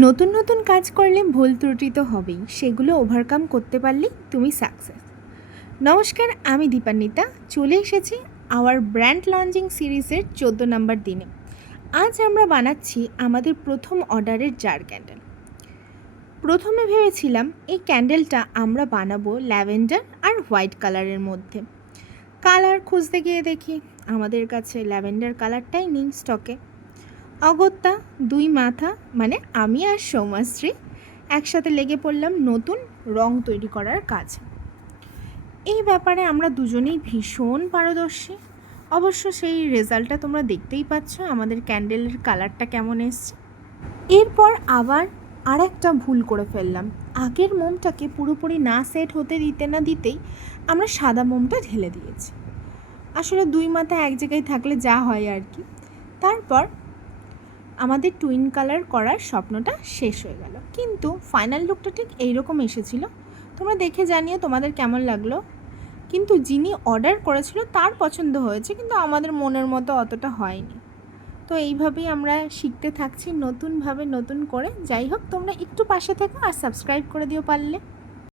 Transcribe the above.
নতুন নতুন কাজ করলে ভুল ত্রুটি তো হবেই, সেগুলো ওভারকাম করতে পারলেই তুমি সাকসেস। নমস্কার, আমি দীপান্বিতা চলে এসেছি আওয়ার ব্র্যান্ড লঞ্চিং সিরিজের 14 নম্বর দিনে। আজ আমরা বানাচ্ছি আমাদের প্রথম অর্ডারের জার ক্যান্ডেল। প্রথমে ভেবেছিলাম এই ক্যান্ডেলটা আমরা বানাবো ল্যাভেন্ডার আর হোয়াইট কালারের মধ্যে। কালার খুঁজতে গিয়ে দেখি আমাদের কাছে ল্যাভেন্ডার কালারটাই নেই স্টকে। অগত্যা দুই মাথা মানে আমি আর সৌমাশ্রী একসাথে লেগে পড়লাম নতুন রং তৈরি করার কাজে। এই ব্যাপারে আমরা দুজনেই ভীষণ পারদর্শী। অবশ্য সেই রেজাল্টটা তোমরা দেখতেই পাচ্ছ, আমাদের ক্যান্ডেলের কালারটা কেমন এসছে। এরপর আবার আর একটা ভুল করে ফেললাম। আগের মোমটাকে পুরোপুরি না সেট হতে দিতে না দিতেই আমরা সাদা মোমটা ঢেলে দিয়েছি। আসলে দুই মাথা এক জায়গায় থাকলে যা হয় আর কি। তারপর আমাদের টুইন কালার করার স্বপ্নটা শেষ হয়ে গেল, কিন্তু ফাইনাল লুকটা ঠিক এইরকম এসেছিল। তোমরা দেখে জানিও তোমাদের কেমন লাগলো। কিন্তু যিনি অর্ডার করেছিল তার পছন্দ হয়েছে, কিন্তু আমাদের মনের মতো অতটা হয়নি। তো এইভাবেই আমরা শিখতে থাকছি নতুনভাবে নতুন করে। যাই হোক, তোমরা একটু পাশে থেকো আর সাবস্ক্রাইব করে দিও পারলে।